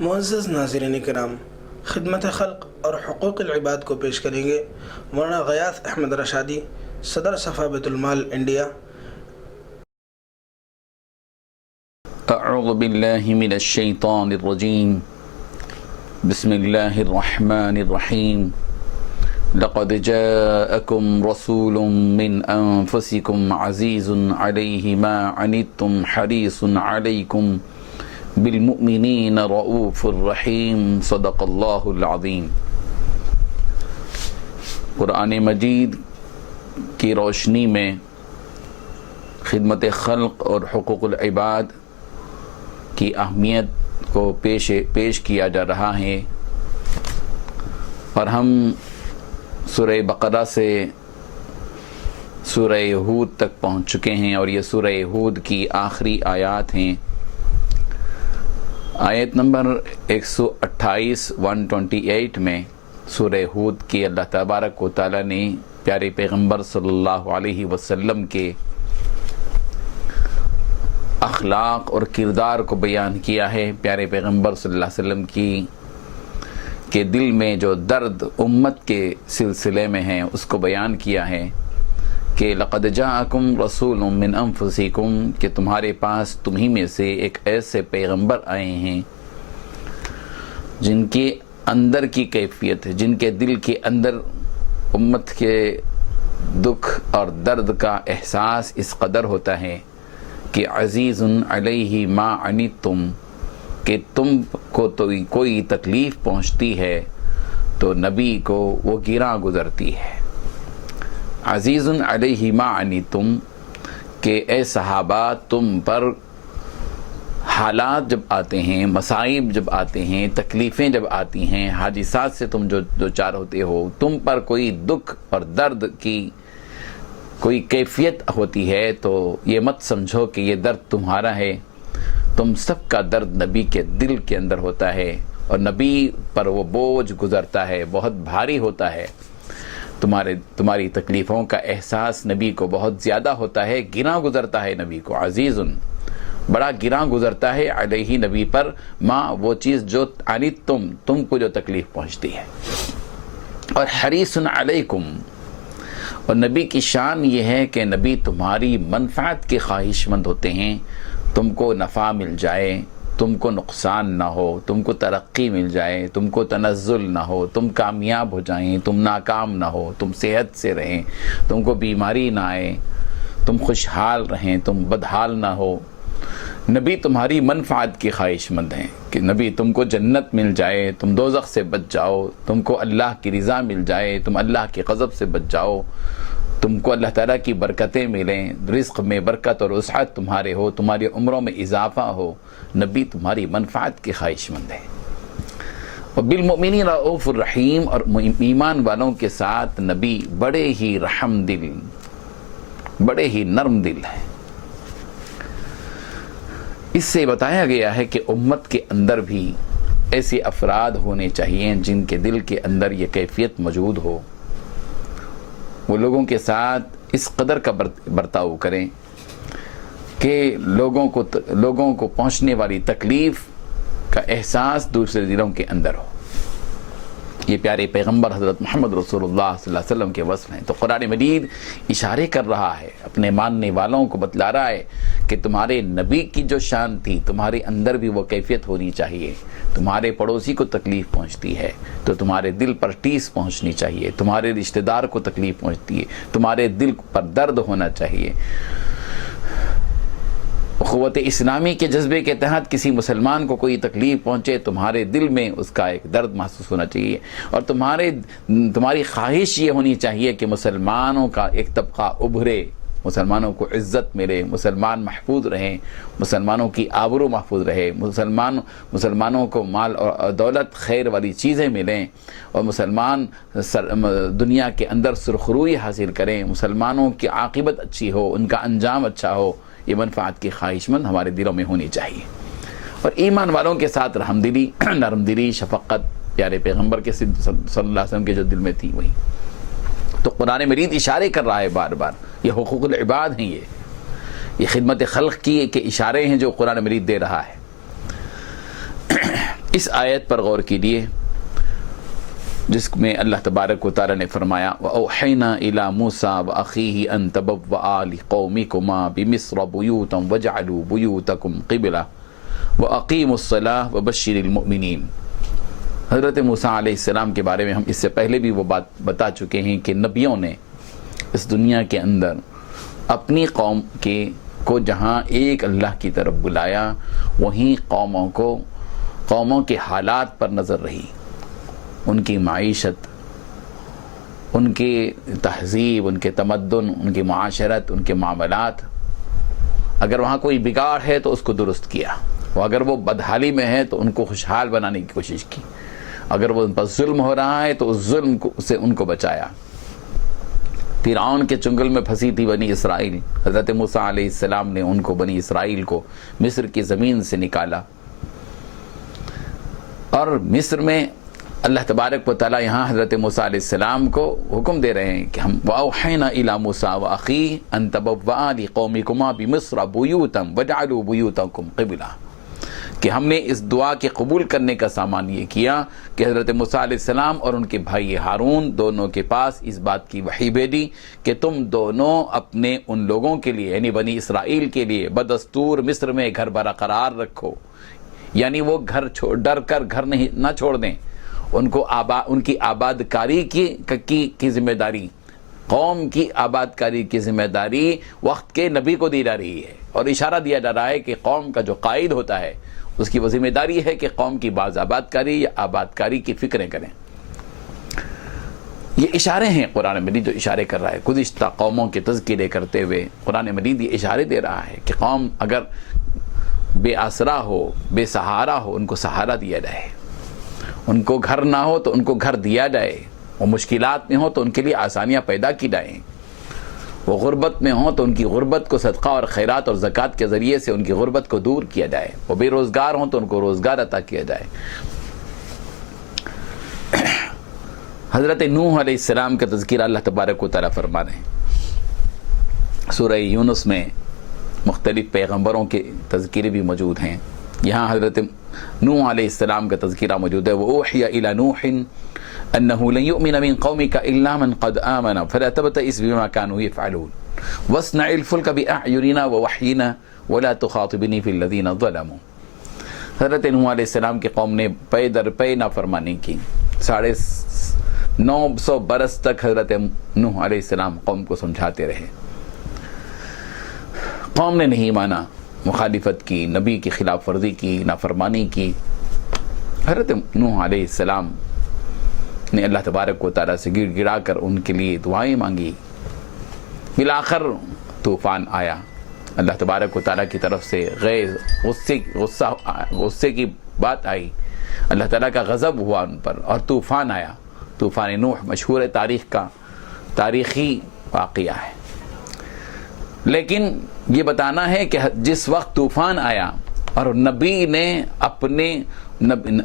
معزز ناظرین کرام، خدمت خلق اور حقوق العباد کو پیش کریں گے مولانا غیاث احمد رشادی، صدر صفا بیت المال انڈیا۔ اعوذ باللہ من الشیطان الرجیم، بسم اللہ الرحمن الرحیم۔ لقد جاءکم رسول من انفسکم عزیز علیہ ما عنتم حریص علیکم بالمؤمنین رؤوف الرحیم، صدق اللہ العظیم۔ قرآن مجید کی روشنی میں خدمت خلق اور حقوق العباد کی اہمیت کو پیش کیا جا رہا ہے، اور ہم سورہ بقرہ سے سورہ ہود تک پہنچ چکے ہیں، اور یہ سورہ ہود کی آخری آیات ہیں۔ آیت نمبر 128 128 میں سورہ ہود کی اللہ تبارک و تعالیٰ نے پیارے پیغمبر صلی اللہ علیہ وسلم کے اخلاق اور کردار کو بیان کیا ہے۔ پیارے پیغمبر صلی اللہ علیہ وسلم کے دل میں جو درد امت کے سلسلے میں ہے اس کو بیان کیا ہے کہ لقد جاءکم رسول من انفسکم، کہ تمہارے پاس تمہیں میں سے ایک ایسے پیغمبر آئے ہیں جن کے اندر کی کیفیت ہے، جن کے دل کے اندر امت کے دکھ اور درد کا احساس اس قدر ہوتا ہے کہ عزیز علیہ ما عنتم، کہ تم کو تو کوئی تکلیف پہنچتی ہے تو نبی کو وہ گراں گزرتی ہے۔ عزیز علیہ ما عنتم، کہ اے صحابہ تم پر حالات جب آتے ہیں، مصائب جب آتے ہیں، تکلیفیں جب آتی ہیں، حادثات سے تم جو دوچار ہوتے ہو، تم پر کوئی دکھ اور درد کی کوئی کیفیت ہوتی ہے تو یہ مت سمجھو کہ یہ درد تمہارا ہے، تم سب کا درد نبی کے دل کے اندر ہوتا ہے، اور نبی پر وہ بوجھ گزرتا ہے، بہت بھاری ہوتا ہے۔ تمہاری تکلیفوں کا احساس نبی کو بہت زیادہ ہوتا ہے، گراں گزرتا ہے نبی کو، عزیز بڑا گراں گزرتا ہے علیہ نبی پر ماں وہ چیز جو عنتم تم کو جو تکلیف پہنچتی ہے، اور حریص علیکم، اور نبی کی شان یہ ہے کہ نبی تمہاری منفعت کے خواہش مند ہوتے ہیں، تم کو نفع مل جائے، تم کو نقصان نہ ہو، تم کو ترقی مل جائے، تم کو تنزل نہ ہو، تم کامیاب ہو جائیں، تم ناکام نہ ہو، تم صحت سے رہیں، تم کو بیماری نہ آئے، تم خوشحال رہیں، تم بدحال نہ ہو۔ نبی تمہاری منفعت کی خواہش مند ہیں کہ نبی تم کو جنت مل جائے، تم دوزخ سے بچ جاؤ، تم کو اللہ کی رضا مل جائے، تم اللہ کے غضب سے بچ جاؤ، تم کو اللہ تعالیٰ کی برکتیں ملیں، رزق میں برکت اور وسعت تمہارے ہو، تمہاری عمروں میں اضافہ ہو۔ نبی تمہاری منفعت کی خواہش مند ہے۔ اور بالمؤمنین رؤوف الرحیم، اور ایمان والوں کے ساتھ نبی بڑے ہی رحم دل، بڑے ہی نرم دل ہے۔ اس سے بتایا گیا ہے کہ امت کے اندر بھی ایسے افراد ہونے چاہیے جن کے دل کے اندر یہ کیفیت موجود ہو، وہ لوگوں کے ساتھ اس قدر کا برتاؤ کریں کہ لوگوں کو پہنچنے والی تکلیف کا احساس دوسرے دلوں کے اندر ہو۔ یہ پیارے پیغمبر حضرت محمد رسول اللہ صلی اللہ علیہ وسلم کے وصف ہیں۔ تو قرآن مجید اشارے کر رہا ہے، اپنے ماننے والوں کو بتلا رہا ہے کہ تمہارے نبی کی جو شان تھی تمہارے اندر بھی وہ کیفیت ہونی چاہیے۔ تمہارے پڑوسی کو تکلیف پہنچتی ہے تو تمہارے دل پر ٹیس پہنچنی چاہیے، تمہارے رشتہ دار کو تکلیف پہنچتی ہے تمہارے دل پر درد ہونا چاہیے۔ اخوت اسلامی کے جذبے کے تحت کسی مسلمان کو کوئی تکلیف پہنچے، تمہارے دل میں اس کا ایک درد محسوس ہونا چاہیے، اور تمہاری خواہش یہ ہونی چاہیے کہ مسلمانوں کا ایک طبقہ ابھرے، مسلمانوں کو عزت ملے، مسلمان محفوظ رہیں، مسلمانوں کی آبرو محفوظ رہے، مسلمانوں کو مال اور دولت خیر والی چیزیں ملیں، اور مسلمان دنیا کے اندر سرخروئی حاصل کریں، مسلمانوں کی عاقبت اچھی ہو، ان کا انجام اچھا ہو۔ یہ منفعت کی خواہش مند ہمارے دلوں میں ہونی چاہیے، اور ایمان والوں کے ساتھ رحم دلی، نرم دلی، شفقت پیارے پیغمبر کے صلی اللہ علیہ وسلم کے جو دل میں تھی وہی۔ تو قرآن مجید اشارے کر رہا ہے بار بار، یہ حقوق العباد ہیں، یہ خدمت خلق کی کے اشارے ہیں جو قرآن مجید دے رہا ہے۔ اس آیت پر غور کیجیے جس میں اللہ تبارک و تعالی نے فرمایا وَأَوْحَيْنَا إِلَى مُوسَى وَأَخِيهِ أَن تَبَوَّآ لِقَوْمِكُمَا بِمِصْرَ بُيُوتًا وَاجْعَلُوا بُيُوتَكُمْ قِبْلَةً وَأَقِيمُوا الصَّلَاةَ وَبَشِّرِ الْمُؤْمِنِينَ۔ حضرت موسیٰ علیہ السلام کے بارے میں ہم اس سے پہلے بھی وہ بات بتا چکے ہیں کہ نبیوں نے اس دنیا کے اندر اپنی قوم کو جہاں ایک اللہ کی طرف بلایا، وہیں قوموں کے حالات پر نظر رہی، ان کی معیشت، ان کی تہذیب، ان کے تمدن، ان کی معاشرت، ان کے معاملات۔ اگر وہاں کوئی بگاڑ ہے تو اس کو درست کیا، اور اگر وہ بدحالی میں ہے تو ان کو خوشحال بنانے کی کوشش کی، اگر وہ ان پر ظلم ہو رہا ہے تو اس ظلم سے ان کو بچایا۔ فرعون کے چنگل میں پھنسی تھی بنی اسرائیل، حضرت موسیٰ علیہ السلام نے ان کو، بنی اسرائیل کو، مصر کی زمین سے نکالا، اور مصر میں اللہ تبارک و تعالی یہاں حضرت موسیٰ علیہ السلام کو حکم دے رہے ہیں کہ ہم وَأَوْحَيْنَا إِلَى مُوسَى وَأَخِيهِ أَن تَبَوَّآ لِقَوْمِكُمَا بِمِصْرَ بُيُوتًا وَاجْعَلُوا بُيُوتَكُمْ قِبْلَةً، کہ ہم نے اس دعا کے قبول کرنے کا سامان یہ کیا کہ حضرت موسیٰ علیہ السلام اور ان کے بھائی ہارون دونوں کے پاس اس بات کی وحی بھیجی کہ تم دونوں اپنے ان لوگوں کے لیے، یعنی بنی اسرائیل کے لیے، بدستور مصر میں گھر برقرار رکھو، یعنی وہ گھر ڈر کر گھر نہ چھوڑ دیں، ان کی آباد کاری کی ذمہ داری، قوم کی آباد کاری کی ذمہ داری وقت کے نبی کو دی جا رہی ہے، اور اشارہ دیا جا رہا ہے کہ قوم کا جو قائد ہوتا ہے اس کی وہ ذمہ داری ہے کہ قوم کی بعض آباد کاری یا آباد کاری کی فکریں کریں۔ یہ اشارے ہیں، قرآن مجید جو اشارے کر رہا ہے، گزشتہ قوموں کے تذکرے کرتے ہوئے قرآن مجید یہ اشارے دے رہا ہے کہ قوم اگر بے آسرا ہو، بے سہارا ہو، ان کو سہارا دیا جائے، ان کو گھر نہ ہو تو ان کو گھر دیا جائے، وہ مشکلات میں ہو تو ان کے لیے آسانیاں پیدا کی جائیں، وہ غربت میں ہوں تو ان کی غربت کو صدقہ اور خیرات اور زکوٰۃ کے ذریعے سے ان کی غربت کو دور کیا جائے، وہ بے روزگار ہوں تو ان کو روزگار عطا کیا جائے۔ حضرت نوح علیہ السلام کا تذکرہ اللہ تبارک و تعالیٰ فرما رہے ہیں، سورہ یونس میں مختلف پیغمبروں کے تذکرے بھی موجود ہیں، یہاں حضرت نوح علیہ السلام کا تذکرہ موجود ہے۔ وَأُوحِيَ إِلَى نُوحٍ أَنَّهُ لَن يُؤْمِنَ مِن قَوْمِكَ إِلَّا مَن قَدْ آمَنَ فَلَا تَبْتَئِسْ بِمَا كَانُوا يَفْعَلُونَ وَاصْنَعِ الْفُلْكَ بِأَعْيُنِنَا وَوَحْيِنَا وَلَا تُخَاطِبْنِي فِي الَّذِينَ ظَلَمُوا۔ حضرت نوح علیہ السلام کی قوم نے پے در پے نافرمانی کی، 950 برس تک حضرت نوح علیہ السلام قوم کو سمجھاتے رہے، قوم نے نہیں مانا، مخالفت کی، نبی کی خلاف ورزی کی، نافرمانی کی۔ حضرت نوح علیہ السلام نے اللہ تبارک و تعالیٰ سے گڑ گڑا کر ان کے لیے دعائیں مانگی، بالآخر طوفان آیا، اللہ تبارک و تعالیٰ کی طرف سے غصے کی بات آئی، اللہ تعالیٰ کا غضب ہوا ان پر، اور طوفان آیا۔ طوفان نوح مشہور تاریخ کا تاریخی واقعہ ہے، لیکن یہ بتانا ہے کہ جس وقت طوفان آیا اور نبی نے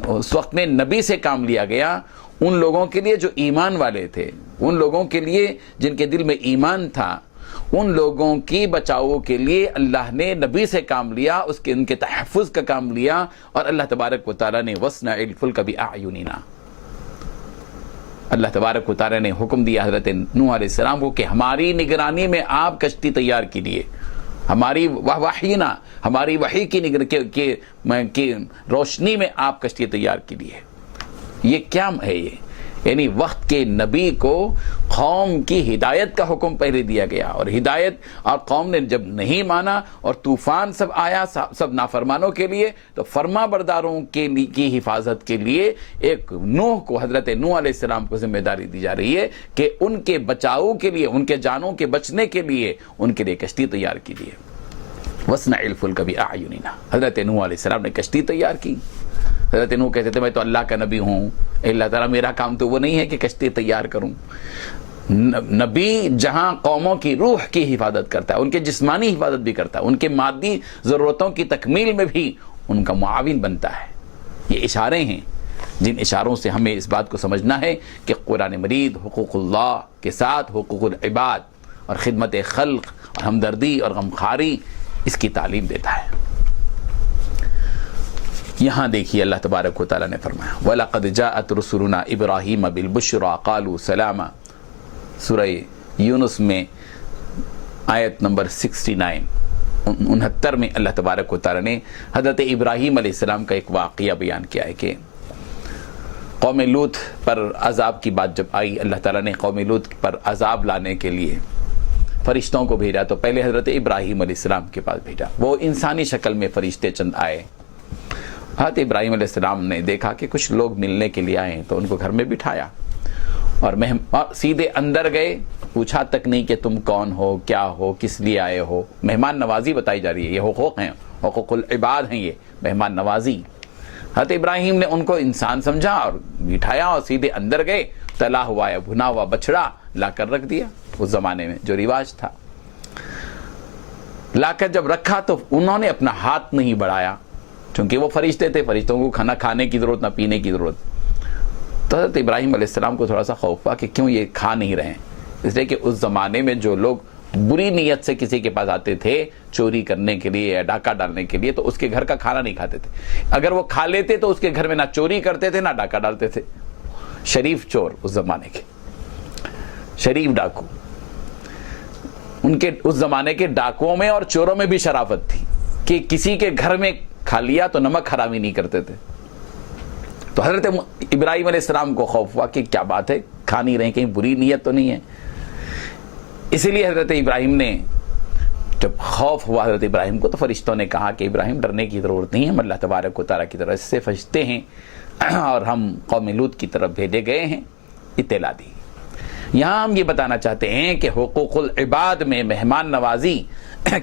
اس وقت میں نبی سے کام لیا گیا، ان لوگوں کے لیے جو ایمان والے تھے، ان لوگوں کے لیے جن کے دل میں ایمان تھا، ان لوگوں کی بچاؤ کے لیے اللہ نے نبی سے کام لیا، ان کے تحفظ کا کام لیا، اور اللہ تبارک و تعالیٰ نے وَاصْنَعِ الْفُلْكَ بِأَعْيُنِنَا، اللہ تبارک و تعالیٰ نے حکم دیا حضرت نوح علیہ السلام کو کہ ہماری نگرانی میں آپ کشتی تیار کیجیے، ہماری وحینا، ہماری وحی کی روشنی میں آپ کشتی تیار کیجیے۔ یہ کیا ہے؟ یہ یعنی وقت کے نبی کو قوم کی ہدایت کا حکم پہلے دیا گیا، اور ہدایت، اور قوم نے جب نہیں مانا اور طوفان سب آیا سب نافرمانوں کے لیے، تو فرما برداروں کی حفاظت کے لیے ایک نوح کو، حضرت نوح علیہ السلام کو ذمہ داری دی جا رہی ہے کہ ان کے بچاؤ کے لیے، ان کے جانوں کے بچنے کے لیے ان کے لیے کشتی تیار کیجیے۔ وَاصْنَعِ الْفُلْكَ بِأَعْيُنِنَا، حضرت نوح علیہ السلام نے کشتی تیار کی۔ حضرت نوح کہتے تھے میں تو اللہ کا نبی ہوں، اللہ تعالیٰ میرا کام تو وہ نہیں ہے کہ کشتی تیار کروں۔ نبی جہاں قوموں کی روح کی حفاظت کرتا ہے، ان کے جسمانی حفاظت بھی کرتا ہے، ان کے مادی ضرورتوں کی تکمیل میں بھی ان کا معاون بنتا ہے۔ یہ اشارے ہیں جن اشاروں سے ہمیں اس بات کو سمجھنا ہے کہ قرآن مجید حقوق اللہ کے ساتھ حقوق العباد اور خدمت خلق اور ہمدردی اور غمخواری اس کی تعلیم دیتا ہے۔ یہاں دیکھیے اللہ تبارک و تعالیٰ نے فرمایا وَلَقَدْ جَاءَتْ رُسُلُنَا إِبْرَاهِيمَ بِالْبُشْرَى قَالُوا سَلَامًا، سورہ یونس میں آیت نمبر 69 میں اللہ تبارک و تعالیٰ نے حضرت ابراہیم علیہ السلام کا ایک واقعہ بیان کیا ہے کہ قوم لوط پر عذاب کی بات جب آئی، اللہ تعالیٰ نے قوم لوط پر عذاب لانے کے لیے فرشتوں کو بھیجا، تو پہلے حضرت ابراہیم علیہ السلام کے پاس بھیجا۔ وہ انسانی شکل میں فرشتے چند آئے۔ حضرت ابراہیم علیہ السلام نے دیکھا کہ کچھ لوگ ملنے کے لیے آئے ہیں، تو ان کو گھر میں بٹھایا اور سیدھے اندر گئے، پوچھا تک نہیں کہ تم کون ہو، کیا ہو، کس لیے آئے ہو۔ مہمان نوازی بتائی جا رہی ہے، یہ حقوق ہیں، حقوق العباد ہیں، یہ مہمان نوازی۔ حضرت ابراہیم نے ان کو انسان سمجھا اور بٹھایا اور سیدھے اندر گئے، تلا ہوا یا بھنا ہوا بچڑا لا کر رکھ دیا، اس زمانے میں جو رواج تھا۔ لا کر جب رکھا تو انہوں نے اپنا ہاتھ نہیں بڑھایا، چونکہ وہ فرشتے تھے، فرشتوں کو کھانا کھانے کی ضرورت نہ پینے کی ضرورت۔ تو حضرت ابراہیم علیہ السلام کو تھوڑا سا خوف ہوا کہ کیوں یہ کھا نہیں رہے ہیں، اس لیے کہ اس زمانے میں جو لوگ بری نیت سے کسی کے پاس آتے تھے چوری کرنے کے لیے یا ڈاکہ ڈالنے کے لیے، تو اس کے گھر کا کھانا نہیں کھاتے تھے۔ اگر وہ کھا لیتے تو اس کے گھر میں نہ چوری کرتے تھے نہ ڈاکہ ڈالتے تھے۔ شریف چور اس زمانے کے، شریف ڈاکو، ان کے اس زمانے کے ڈاکوؤں میں اور چوروں میں بھی شرافت تھی کہ کسی کے گھر میں کھا لیا تو نمک حرامی نہیں کرتے تھے۔ تو حضرت ابراہیم علیہ السلام کو خوف ہوا کہ کیا بات ہے، کھا نہیں رہے، کہیں بری نیت تو نہیں ہے۔ اسی لیے حضرت ابراہیم نے جب خوف ہوا حضرت ابراہیم کو، تو فرشتوں نے کہا کہ ابراہیم ڈرنے کی ضرورت نہیں ہے، ہم اللہ تبارک و تعالیٰ کی طرف سے فرشتے ہیں اور ہم قوم لوط کی طرف بھیجے گئے ہیں، اطلاع دی۔ یہاں ہم یہ بتانا چاہتے ہیں کہ حقوق العباد میں مہمان نوازی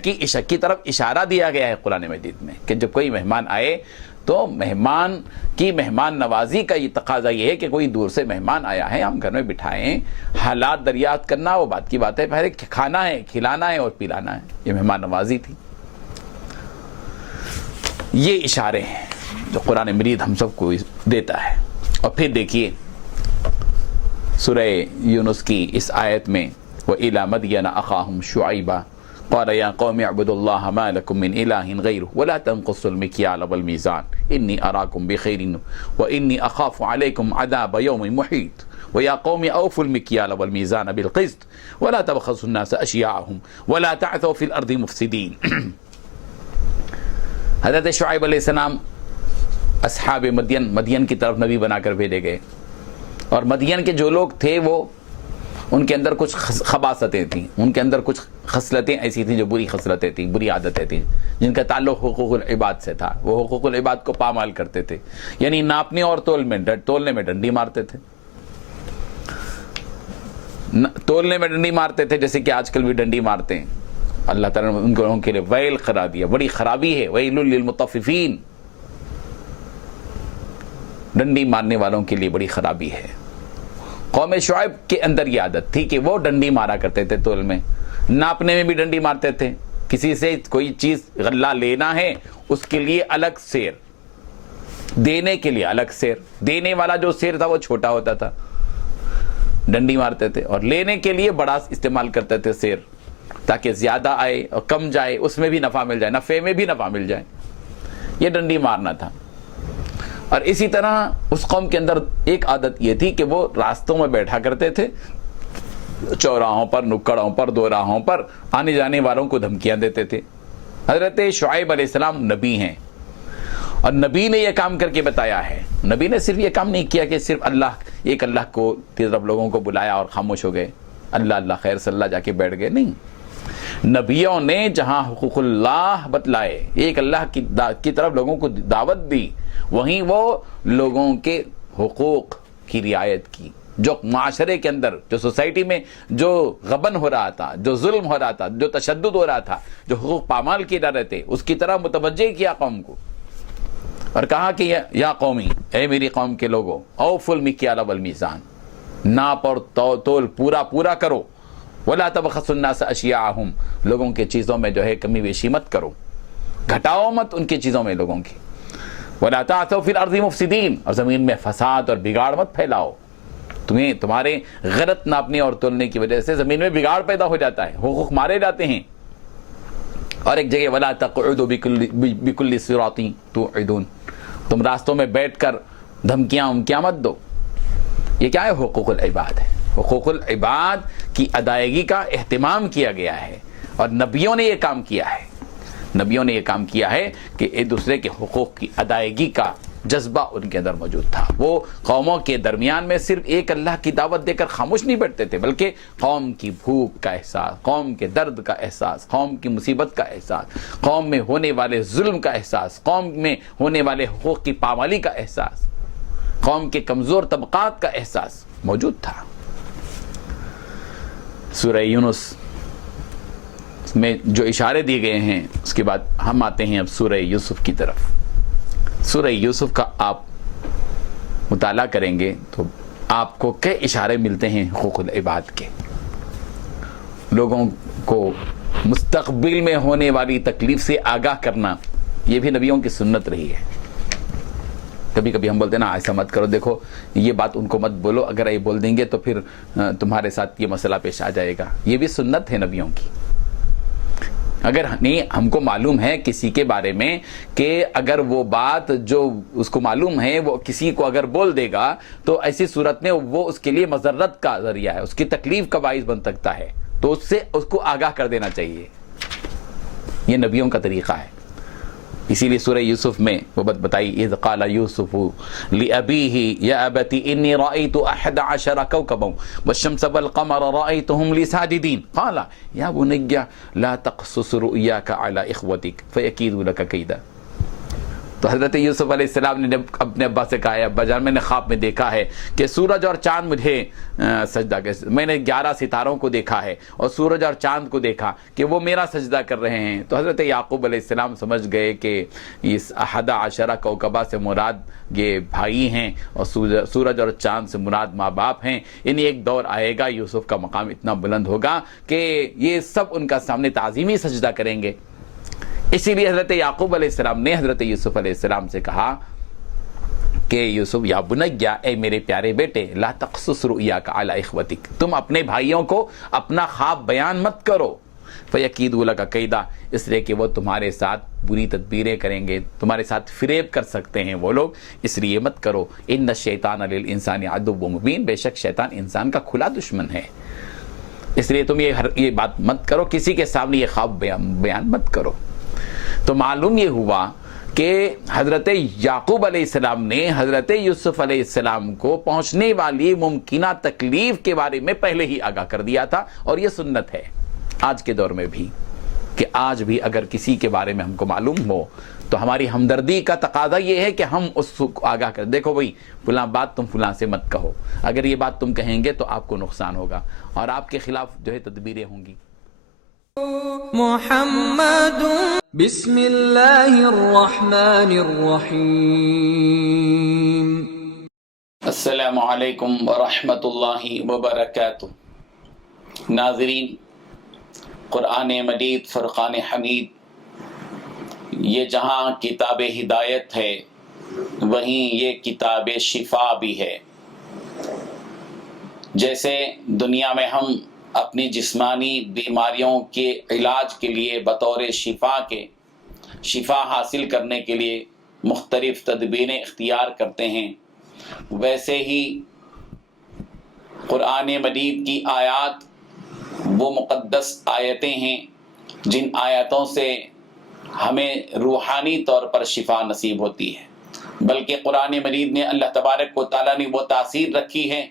کی طرف اشارہ دیا گیا ہے قرآن مجید میں، کہ جب کوئی مہمان آئے تو مہمان کی مہمان نوازی کا یہ تقاضا یہ ہے کہ کوئی دور سے مہمان آیا ہے، ہم گھر میں بٹھائیں، حالات دریافت کرنا وہ بات کی بات ہے، پہلے کھانا ہے، کھلانا ہے اور پلانا ہے، یہ مہمان نوازی تھی۔ یہ اشارے ہیں جو قرآن مجید ہم سب کو دیتا ہے۔ اور پھر دیکھیے سورہ یونس کی اس آیت میں وَإِلَى مَدْيَنَ أَخَاهُمْ شُعَيْبًا قال يا قوم اعبدوا الله ما لكم من إله غيره ولا تنقصوا المكيال والميزان إني أراكم بخير وإني أخاف عليكم عذاب يوم محيط ويا قوم أوفوا المكيال والميزان بالقسط ولا تبخسوا الناس أشياءهم ولا تعثوا في الأرض مفسدين۔ حضرت شعیب علیہ السلام اصحاب مدین کی طرف نبی بنا کر بھیجے گئے، اور مدین کے جو لوگ تھے وہ ان کے اندر کچھ خباثتیں تھیں، ان کے اندر کچھ خصلتیں ایسی تھیں جو بری خصلتیں تھیں، بری عادتیں تھیں، جن کا تعلق حقوق العباد سے تھا۔ وہ حقوق العباد کو پامال کرتے تھے، یعنی ناپنے اور تولنے میں ڈنڈی مارتے تھے، تولنے میں ڈنڈی مارتے تھے، جیسے کہ آج کل بھی ڈنڈی مارتے ہیں۔ اللہ تعالیٰ نے ان لوگوں کے لیے ویل قرار دیا، بڑی خرابی ہے، ویل للمطففین، ڈنڈی مارنے والوں کے لیے بڑی خرابی ہے۔ قوم شعیب کے اندر یہ عادت تھی کہ وہ ڈنڈی مارا کرتے تھے، تول میں، ناپنے میں بھی ڈنڈی مارتے تھے۔ کسی سے کوئی چیز غلہ لینا ہے اس کے لیے الگ سیر، دینے کے لیے الگ سیر، دینے والا جو سیر تھا وہ چھوٹا ہوتا تھا، ڈنڈی مارتے تھے، اور لینے کے لیے بڑا استعمال کرتے تھے سیر، تاکہ زیادہ آئے اور کم جائے، اس میں بھی نفع مل جائے، نفع میں بھی نفع مل جائے۔ یہ ڈنڈی مارنا تھا۔ اور اسی طرح اس قوم کے اندر ایک عادت یہ تھی کہ وہ راستوں میں بیٹھا کرتے تھے، چوراہوں پر، نکڑوں پر، دوراہوں پر آنے جانے والوں کو دھمکیاں دیتے تھے۔ حضرت شعیب علیہ السلام نبی ہیں، اور نبی نے یہ کام کر کے بتایا ہے۔ نبی نے صرف یہ کام نہیں کیا کہ صرف اللہ کو طرف لوگوں کو بلایا اور خاموش ہو گئے، اللہ خیر صلی اللہ جا کے بیٹھ گئے، نہیں۔ نبیوں نے جہاں حقوق اللہ بتلائے، ایک اللہ کی طرف لوگوں کو دعوت دی، وہیں وہ لوگوں کے حقوق کی رعایت کی۔ جو معاشرے کے اندر، جو سوسائٹی میں جو غبن ہو رہا تھا، جو ظلم ہو رہا تھا، جو تشدد ہو رہا تھا، جو حقوق پامال کیے جا رہے تھے، اس کی طرح متوجہ کیا قوم کو، اور کہا کہ یا قومی، اے میری قوم کے لوگوں، اوفوا المکیال والمیزان، ناپ اور تول پورا کرو، ولا تبخسوا الناس اشیاءہم، لوگوں کے چیزوں میں جو ہے کمی بیشی مت کرو، گھٹاؤ مت ان کی چیزوں میں لوگوں کی، ولا تعثوا فی الارض مفسدین، اور زمین میں فساد اور بگاڑ مت پھیلاؤ۔ تمہارے غلط ناپنے اور تولنے کی وجہ سے زمین میں بگاڑ پیدا ہو جاتا ہے، حقوق مارے جاتے ہیں۔ اور ایک جگہ ولا تقعدوا بکل صراط توعدون، تم راستوں میں بیٹھ کر دھمکیاں مت دو. یہ کیا ہے؟ حقوق العباد ہے. حقوق العباد کی ادائیگی کا اہتمام کیا گیا ہے، اور نبیوں نے یہ کام کیا ہے. نبیوں نے یہ کام کیا ہے کہ ایک دوسرے کے حقوق کی ادائیگی کا جذبہ ان کے اندر موجود تھا. وہ قوموں کے درمیان میں صرف ایک اللہ کی دعوت دے کر خاموش نہیں بیٹھتے تھے، بلکہ قوم کی بھوک کا احساس، قوم کے درد کا احساس، قوم کی مصیبت کا احساس، قوم میں ہونے والے ظلم کا احساس، قوم میں ہونے والے حقوق کی پامالی کا احساس، قوم کے کمزور طبقات کا احساس موجود تھا. سورہ یونس میں جو اشارے دیے گئے ہیں، اس کے بعد ہم آتے ہیں اب سورہ یوسف کی طرف. سورہ یوسف کا آپ مطالعہ کریں گے تو آپ کو کئی اشارے ملتے ہیں حقوق العباد کے. لوگوں کو مستقبل میں ہونے والی تکلیف سے آگاہ کرنا، یہ بھی نبیوں کی سنت رہی ہے. کبھی کبھی ہم بولتے ہیں نا ایسا مت کرو، دیکھو یہ بات ان کو مت بولو، اگر یہ بول دیں گے تو پھر تمہارے ساتھ یہ مسئلہ پیش آ جائے گا. یہ بھی سنت ہے نبیوں کی. اگر نہیں ہم کو معلوم ہے کسی کے بارے میں کہ اگر وہ بات جو اس کو معلوم ہے وہ کسی کو اگر بول دے گا تو ایسی صورت میں وہ اس کے لیے مضرت کا ذریعہ ہے، اس کی تکلیف کا باعث بن سکتا ہے، تو اس سے اس کو آگاہ کر دینا چاہیے. یہ نبیوں کا طریقہ ہے. اسی لیے سورہ یوسف میں وہ بات بتائی، اذ قال یوسف لأبیہ یا ابت انی رأیت 11 کوکبا والشمس والقمر رأیتهم لی ساجدین قال یا بنی لا تقصص رؤیاک علی اخوتک فیکیدوا لک کیدا. تو حضرت یوسف علیہ السلام نے اپنے ابا سے کہا، ابا جان میں نے خواب میں دیکھا ہے کہ سورج اور چاند مجھے سجدہ کر، میں نے 11 ستاروں کو دیکھا ہے اور سورج اور چاند کو دیکھا کہ وہ میرا سجدہ کر رہے ہیں. تو حضرت یعقوب علیہ السلام سمجھ گئے کہ اس 11 کوکبہ سے مراد یہ بھائی ہیں اور سورج اور چاند سے مراد ماں باپ ہیں. یعنی ایک دور آئے گا یوسف کا مقام اتنا بلند ہوگا کہ یہ سب ان کا سامنے تعظیمی سجدہ کریں گے. اسی لیے حضرت یعقوب علیہ السلام نے حضرت یوسف علیہ السلام سے کہا کہ یوسف یا بنیا، اے میرے پیارے بیٹے، لا تقصص رؤیاک علی اخوتک، تم اپنے بھائیوں کو اپنا خواب بیان مت کرو، فیکیدوا لک کیدا، اس لیے کہ وہ تمہارے ساتھ بری تدبیریں کریں گے، تمہارے ساتھ فریب کر سکتے ہیں وہ لوگ، اس لیے مت کرو. ان الشیطان للانسان عدو مبین، بے شک شیطان انسان کا کھلا دشمن ہے، اس لیے تم یہ بات مت کرو، کسی کے سامنے یہ خواب بیان مت کرو. تو معلوم یہ ہوا کہ حضرت یعقوب علیہ السلام نے حضرت یوسف علیہ السلام کو پہنچنے والی ممکنہ تکلیف کے بارے میں پہلے ہی آگاہ کر دیا تھا. اور یہ سنت ہے آج کے دور میں بھی کہ آج بھی اگر کسی کے بارے میں ہم کو معلوم ہو تو ہماری ہمدردی کا تقاضا یہ ہے کہ ہم اس کو آگاہ کر، دیکھو بھائی فلاں بات تم فلاں سے مت کہو، اگر یہ بات تم کہیں گے تو آپ کو نقصان ہوگا اور آپ کے خلاف جو ہے تدبیریں ہوں گی. محمد بسم اللہ الرحمن الرحیم. السلام علیکم ورحمۃ اللہ وبرکاتہ. ناظرین، قرآن مجید فرقان حمید یہ جہاں کتاب ہدایت ہے وہیں یہ کتاب شفا بھی ہے. جیسے دنیا میں ہم اپنی جسمانی بیماریوں کے علاج کے لیے بطور شفا حاصل کرنے کے لیے مختلف تدبیریں اختیار کرتے ہیں، ویسے ہی قرآن مجید کی آیات وہ مقدس آیتیں ہیں جن آیاتوں سے ہمیں روحانی طور پر شفا نصیب ہوتی ہے. بلکہ قرآن مجید نے اللہ تبارک و تعالیٰ نے وہ تاثیر رکھی ہے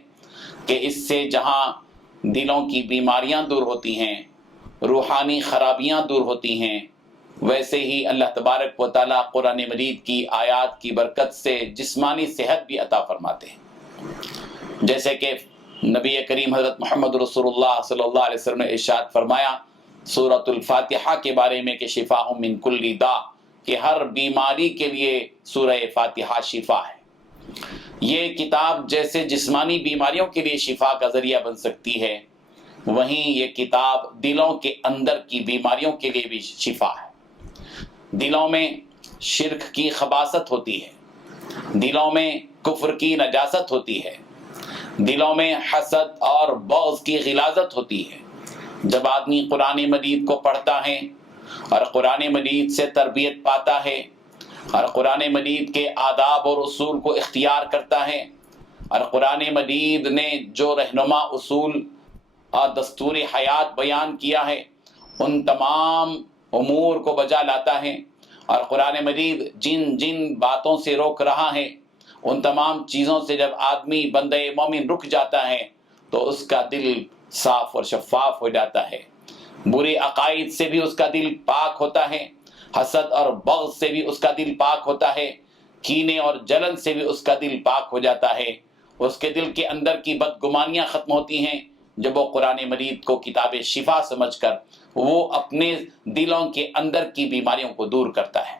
کہ اس سے جہاں دلوں کی بیماریاں دور ہوتی ہیں، روحانی خرابیاں دور ہوتی ہیں، ویسے ہی اللہ تبارک و تعالیٰ قرآن مجید کی آیات کی برکت سے جسمانی صحت بھی عطا فرماتے ہیں. جیسے کہ نبی کریم حضرت محمد رسول اللہ صلی اللہ علیہ وسلم نے ارشاد فرمایا سورۃ الفاتحہ کے بارے میں کہ شفاء من کل داء، کہ ہر بیماری کے لیے سورہ فاتحہ شفا ہے. یہ کتاب جیسے جسمانی بیماریوں کے لیے شفا کا ذریعہ بن سکتی ہے، وہیں یہ کتاب دلوں کے اندر کی بیماریوں کے لیے بھی شفا ہے. دلوں میں شرک کی خباثت ہوتی ہے، دلوں میں کفر کی نجاست ہوتی ہے، دلوں میں حسد اور بغض کی غلاظت ہوتی ہے. جب آدمی قرآن مجید کو پڑھتا ہے اور قرآن مجید سے تربیت پاتا ہے، اور قرآن مجید کے آداب اور اصول کو اختیار کرتا ہے، اور قرآن مجید نے جو رہنما اصول اور دستور حیات بیان کیا ہے ان تمام امور کو بجا لاتا ہے، اور قرآن مجید جن جن باتوں سے روک رہا ہے ان تمام چیزوں سے جب آدمی بندہ مومن رک جاتا ہے تو اس کا دل صاف اور شفاف ہو جاتا ہے، برے عقائد سے بھی اس کا دل پاک ہوتا ہے، حسد اور بغض سے بھی اس کا دل پاک ہوتا ہے، کینے اور جلن سے بھی اس کا دل پاک ہو جاتا ہے، اس کے دل کے اندر کی بدگمانیاں ختم ہوتی ہیں جب وہ قرآن مجید کو کتاب شفا سمجھ کر وہ اپنے دلوں کے اندر کی بیماریوں کو دور کرتا ہے۔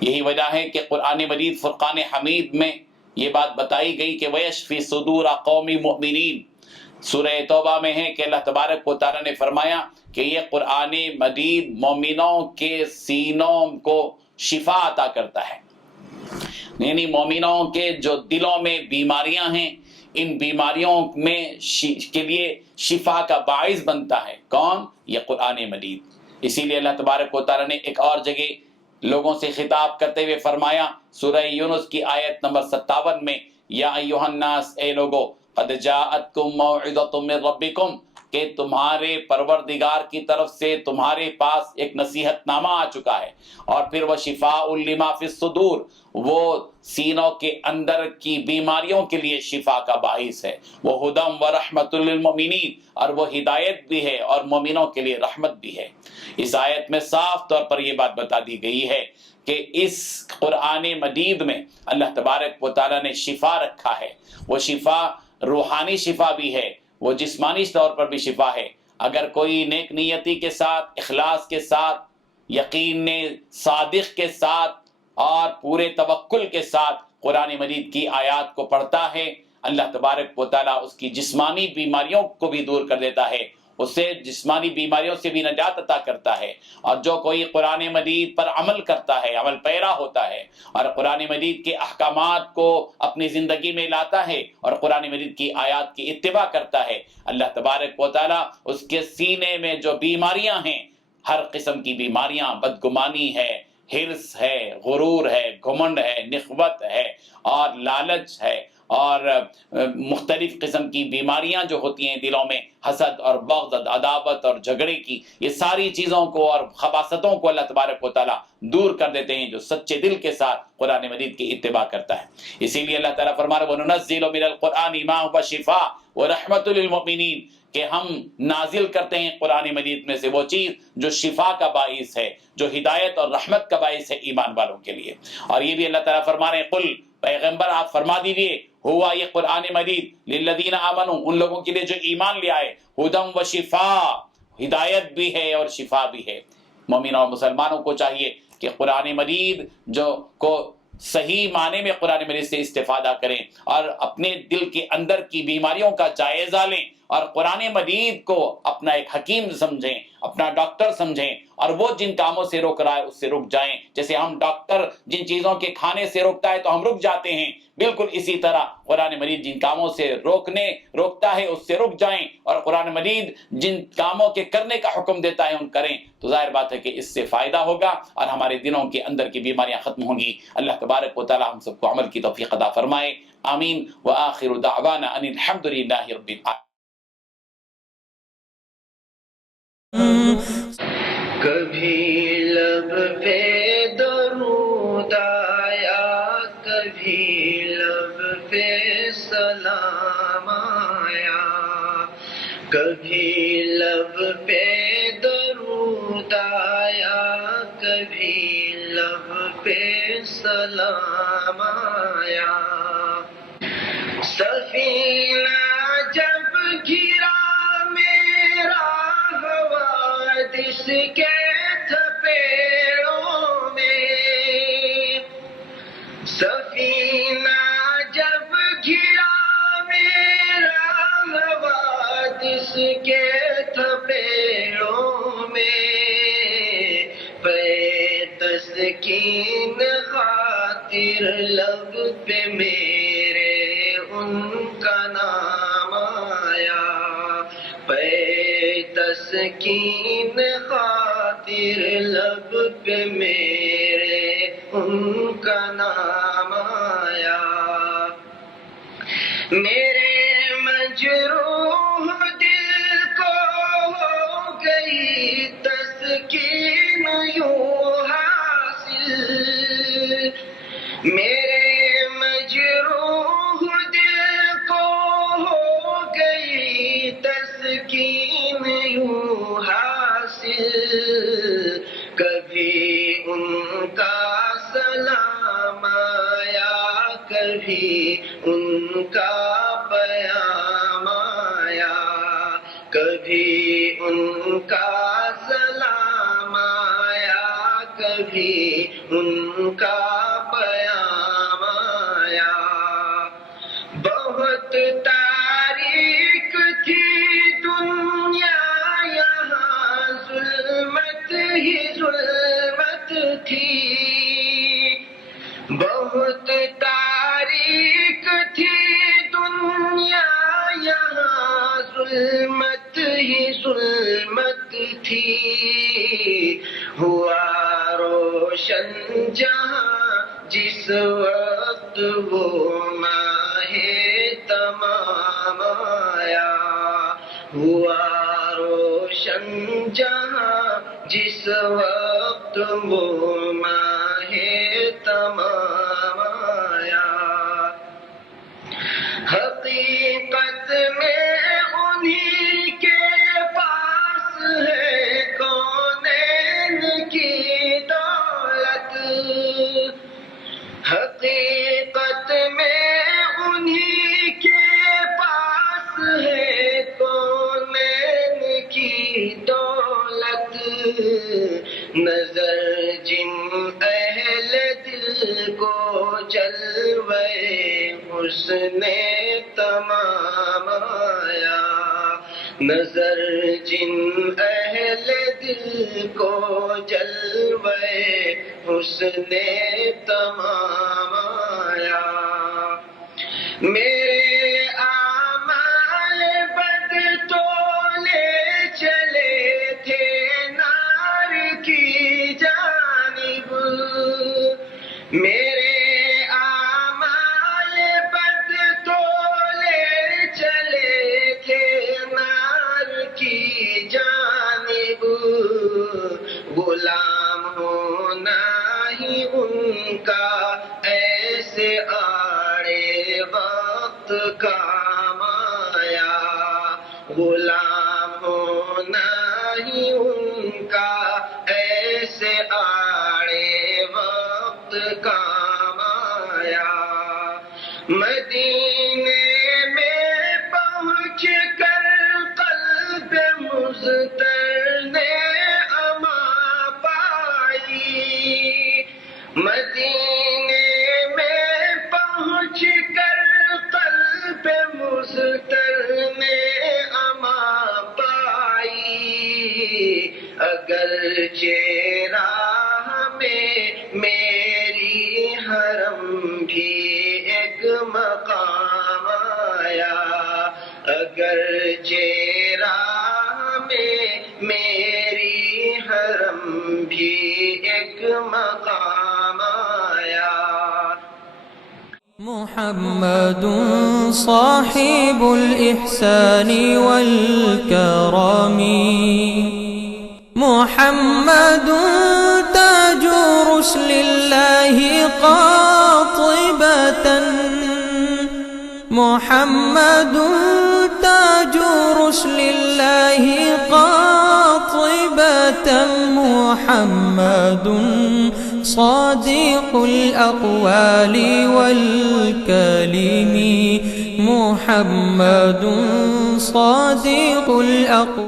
یہی وجہ ہے کہ قرآن مجید فرقان حمید میں یہ بات بتائی گئی کہ وَيَشْفِي صُدُورَ قَوْمِ مُؤْمِنِينَ، سورہ توبہ میں ہے کہ اللہ تبارک و تعالیٰ نے فرمایا کہ یہ قرآن مجید مومنوں کے سینوں کو شفا عطا کرتا ہے، یعنی مومنوں کے جو دلوں میں بیماریاں ہیں ان بیماریوں میں کے لیے شفا کا باعث بنتا ہے۔ کون؟ یہ قرآن مجید۔ اسی لیے اللہ تبارک و تعالیٰ نے ایک اور جگہ لوگوں سے خطاب کرتے ہوئے فرمایا سورہ یونس کی آیت نمبر 57 میں، یا ایھا الناس، اے لوگو، قد جاءتکم موعظۃ من ربکم، کہ تمہارے پروردگار کی طرف سے تمہارے پاس ایک نصیحت نامہ آ چکا ہے، اور پھر وہ شفاء لما فی الصدور، وہ سینوں کے اندر کی بیماریوں کے لیے شفا کا باعث ہے، وہ ہدی و رحمت للمؤمنین، اور وہ ہدایت بھی ہے اور مومنوں کے لیے رحمت بھی ہے۔ اس آیت میں صاف طور پر یہ بات بتا دی گئی ہے کہ اس قرآن مجید میں اللہ تبارک و تعالیٰ نے شفا رکھا ہے، وہ شفا روحانی شفا بھی ہے، وہ جسمانی طور پر بھی شفا ہے۔ اگر کوئی نیک نیتی کے ساتھ، اخلاص کے ساتھ، یقین صادق کے ساتھ اور پورے توکل کے ساتھ قرآن مجید کی آیات کو پڑھتا ہے، اللہ تبارک و تعالیٰ اس کی جسمانی بیماریوں کو بھی دور کر دیتا ہے، اسے جسمانی بیماریوں سے بھی نجات عطا کرتا ہے۔ اور جو کوئی قرآن مجید پر عمل کرتا ہے، عمل پیرا ہوتا ہے اور قرآن مجید کے احکامات کو اپنی زندگی میں لاتا ہے اور قرآن مجید کی آیات کی اتباع کرتا ہے، اللہ تبارک و تعالیٰ اس کے سینے میں جو بیماریاں ہیں، ہر قسم کی بیماریاں، بدگمانی ہے، حرص ہے، غرور ہے، گھمنڈ ہے، نخوت ہے اور لالچ ہے، اور مختلف قسم کی بیماریاں جو ہوتی ہیں دلوں میں، حسد اور بغض، عداوت اور جھگڑے کی، یہ ساری چیزوں کو اور خباثتوں کو اللہ تبارک و تعالیٰ دور کر دیتے ہیں جو سچے دل کے ساتھ قرآن مجید کی اتباع کرتا ہے۔ اسی لیے اللہ تعالیٰ فرما رہا ہے وَنُنَزِّلُ مِنَ الْقُرْآنِ مَا هُوَ شِفَاءٌ وَرَحْمَةٌ لِلْمُؤْمِنِينَ، کہ ہم نازل کرتے ہیں قرآن مجید میں سے وہ چیز جو شفا کا باعث ہے، جو ہدایت اور رحمت کا باعث ہے ایمان والوں کے لیے۔ اور یہ بھی اللہ تعالیٰ فرما رہے ہیں قل، پیغمبر آپ فرما دیجئے، ہوا یہ قرآن مجید للذین آمنوا، ان لوگوں کے لیے جو ایمان لے آئے، ہدی و شفا، ہدایت بھی ہے اور شفا بھی ہے۔ مومنوں اور مسلمانوں کو چاہیے کہ قرآن مجید جو کو صحیح معنی میں قرآن مجید سے استفادہ کریں اور اپنے دل کے اندر کی بیماریوں کا جائزہ لیں اور قرآن مجید کو اپنا ایک حکیم سمجھیں، اپنا ڈاکٹر سمجھیں، اور وہ جن کاموں سے روک رہا ہے اس سے رک جائیں۔ جیسے ہم ڈاکٹر جن چیزوں کے کھانے سے روکتا ہے تو ہم رک جاتے ہیں، بالکل اسی طرح قرآن مجید جن کاموں سے روکتا ہے اس سے رک جائیں، اور قرآن مجید جن کاموں کے کرنے کا حکم دیتا ہے ان کریں، تو ظاہر بات ہے کہ اس سے فائدہ ہوگا اور ہمارے دلوں کے اندر کی بیماریاں ختم ہوں گی۔ اللہ تبارک و تعالی ہم سب کو عمل کی توفیق عطا فرمائے، آمین۔ وآخر دعوانا ان الحمد للہ رب العالمین۔ کبھی لب پہ درود آیا، کبھی لب پہ سلام آیا، کبھی لب پہ درود آیا، کبھی لب پہ سلام آیا۔ سفینہ جب گرا میرا حوادث کے تھپیڑوں میں، سفینہ جب گرا میرا حوادث کے تھپیڑوں میں، پے تسکین خاطر لب پہ میرے ان کا نام آیا، پے تسکین خاطر لب پہ میرے ان کا نام آیا. میرے مجروح دل کو ہو گئی تسکین یوں حاصل. میرے مجروح دل کو ہو گئی تسکین یوں حاصل. کبھی ان کا سلام آیا کبھی ان کا پیام آیا. کبھی ان کا سلام آیا کبھی ان کا پیام آیا. بہت تاریک تھی دنیا یہاں ظلمت ہی ظلمت تھی. بہت تاریک تھی دنیا یہاں ظلمت ہی ظلمت تھی. ہوا روشن جہاں جس وقت وہ ماہ تمام آیا. ہوا روشن جہاں جس وقت وہ ماہ تمام آیا. حقیقت میں انہی کے پاس ہے کونین کی دولت. حقیقت میں انہی کے پاس ہے کونین کی دولت. نظر جن اہل دل کو جلوے حسن تمام آیا. نظر جن اہل دل کو جلوے حسن تمام آیا. میرے اعمال بد تو لے چلے تھے نار کی جانب. میرے اعمال بد تو لے چلے تھے نار کی جانب. غلام ہونا ہی ان کا ایسے آڑے وقت کام آیا. غلام ہونا ہی ان کا ایسے آڑے وقت کام آیا. مدینے میں پہنچ کر قلب مضطر نے اما پائی. مدینے میں پہنچ کر قلب مضطر نے اما پائی. اگرچہ راہ میں میری حرم بھی ایک مقام آیا. اگرچہ راہ میں میری حرم بھی ایک مقام آیا. محمد صاحب الإحسان والكرم. محمد تاج رسل الله قاطبة. محمد تاج رسل الله قاطبة. محمد صادق الأقوال والكلم. محمد صادق الأقوال